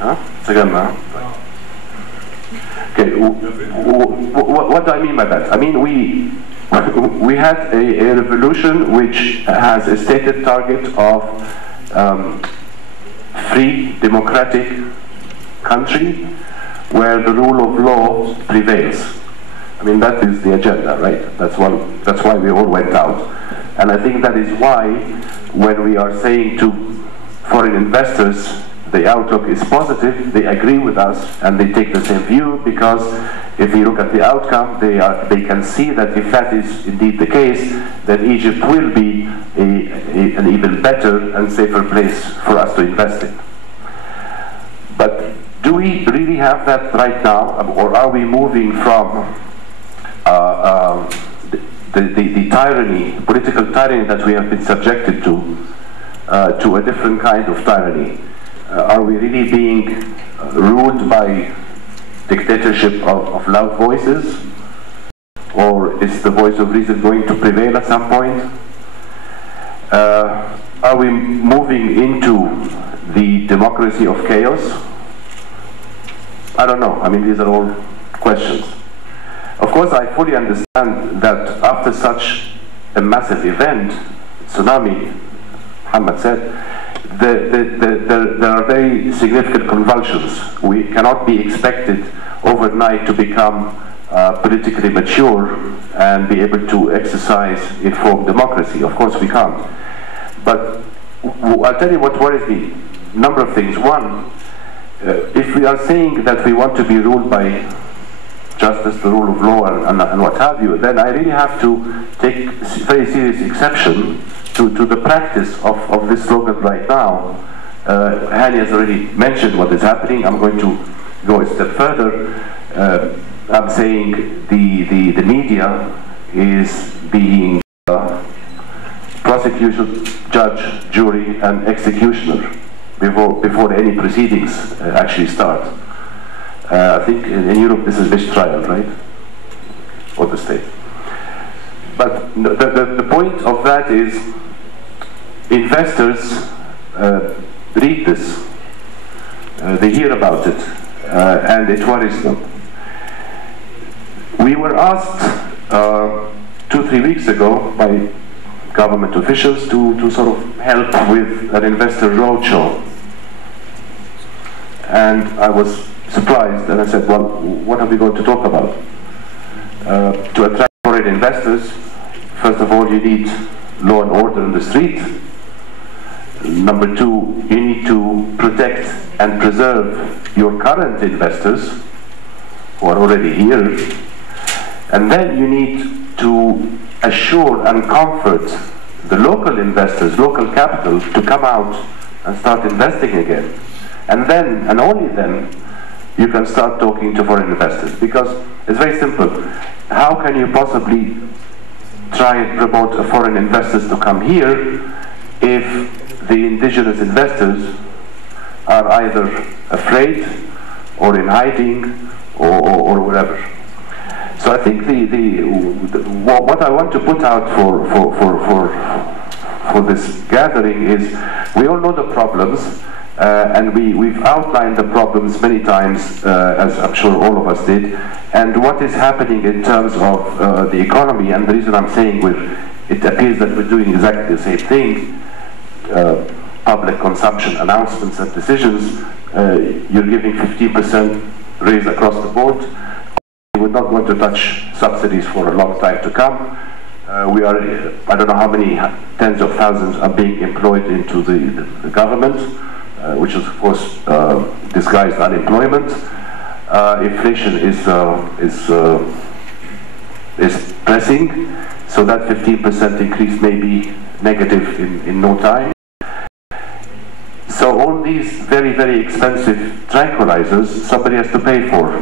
Okay, what do I mean by that? I mean, we had a revolution which has a stated target of free, democratic country where the rule of law prevails. I mean, that is the agenda, right? That's why we all went out. And I think that is why when we are saying to foreign investors the outlook is positive, they agree with us and they take the same view, because if you look at the outcome, they can see that if that is indeed the case, then Egypt will be an even better and safer place for us to invest in. But do we really have that right now, or are we moving from the tyranny, political tyranny that we have been subjected to a different kind of tyranny? Are we really being ruled by dictatorship of loud voices? Or is the voice of reason going to prevail at some point? Are we moving into the democracy of chaos? I don't know. I mean, these are all questions. Of course, I fully understand that after such a massive event, tsunami, Muhammad said, there are very significant convulsions. We cannot be expected overnight to become politically mature and be able to exercise informed democracy. Of course we can't. But I'll tell you what worries me. A number of things. One, if we are saying that we want to be ruled by justice, the rule of law, and what have you, then I really have to take very serious exception to the practice of this slogan right now. Hani has already mentioned what is happening. I'm going to go a step further. I'm saying the media is being prosecution, judge, jury, and executioner before any proceedings actually start. I think in Europe this is mistrial, right? Or the state. But the point of that is investors read this, they hear about it, and it worries them. We were asked 2-3 weeks ago by government officials to sort of help with an investor roadshow. And I was surprised, and I said, well, what are we going to talk about? To attract foreign investors, first of all, you need law and order in the street. Number two, you need to protect and preserve your current investors who are already here. And then you need to assure and comfort the local investors, local capital, to come out and start investing again. And then, and only then, you can start talking to foreign investors. Because it's very simple. How can you possibly try and promote foreign investors to come here if the indigenous investors are either afraid or in hiding or whatever? So I think what I want to put out for this gathering is, we all know the problems, and we've outlined the problems many times, as I'm sure all of us did, and what is happening in terms of the economy. And the reason I'm saying it appears that we're doing exactly the same thing, public consumption announcements and decisions. You're giving 15% raise across the board. We're not going to touch subsidies for a long time to come. We are, I don't know how many tens of thousands are being employed into the government, which is of course disguised unemployment. Inflation is pressing, so that 15% increase may be negative in no time. So all these very, very expensive tranquilizers, somebody has to pay for.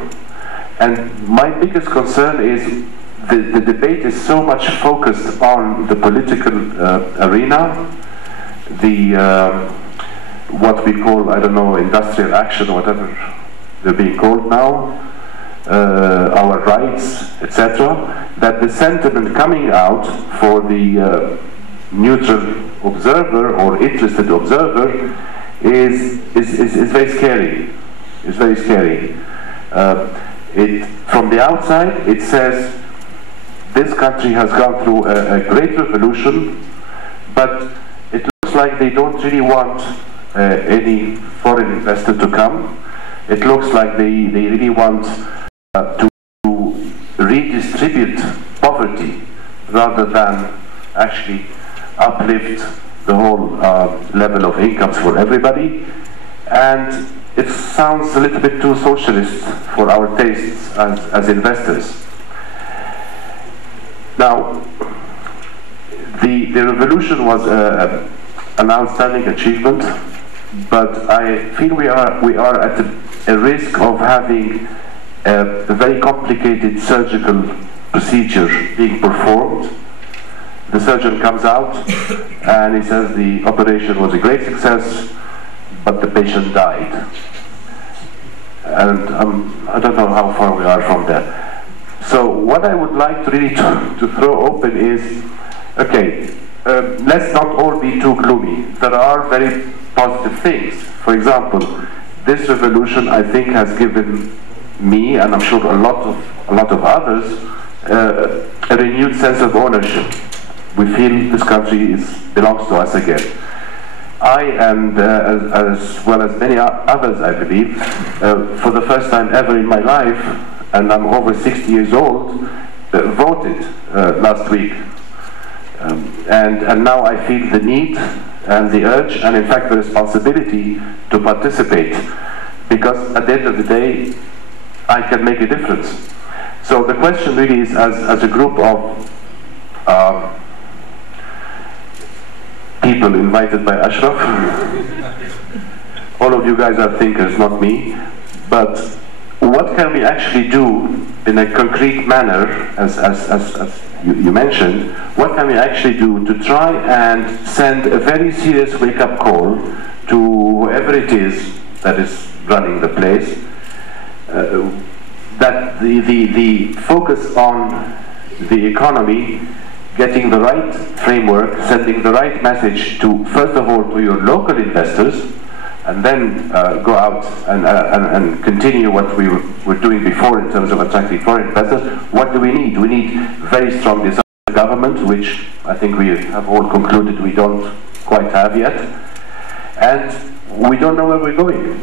And my biggest concern is the debate is so much focused on the political arena, what we call, I don't know, industrial action, or whatever they're being called now, our rights, etc., that the sentiment coming out for the neutral observer or interested observer is very scary. is very scary. From the outside, it says this country has gone through a great revolution, but it looks like they don't really want any foreign investor to come. It looks like they really want to redistribute poverty rather than actually uplift the whole level of incomes for everybody. And it sounds a little bit too socialist for our tastes as investors. Now, the revolution was an outstanding achievement, but I feel we are at a risk of having a very complicated surgical procedure being performed. The surgeon comes out and he says the operation was a great success, but the patient died. And I don't know how far we are from that. So what I would like to really to throw open is, okay, let's not all be too gloomy. There are very positive things. For example, this revolution, I think, has given me, and I'm sure a lot of others, a renewed sense of ownership. We feel this country belongs to us again. I, and as well as many others, I believe, for the first time ever in my life, and I'm over 60 years old, voted last week. And now I feel the need and the urge, and in fact the responsibility to participate, because at the end of the day, I can make a difference. So the question really is, as a group of people invited by Ashraf, all of you guys are thinkers, not me, but what can we actually do in a concrete manner, as you mentioned, what can we actually do to try and send a very serious wake-up call to whoever it is that is running the place, that the focus on the economy, getting the right framework, sending the right message to, first of all, to your local investors, and then go out and continue what we were doing before in terms of attracting foreign investors. What do we need? We need very strong design government, which I think we have all concluded we don't quite have yet. And we don't know where we're going.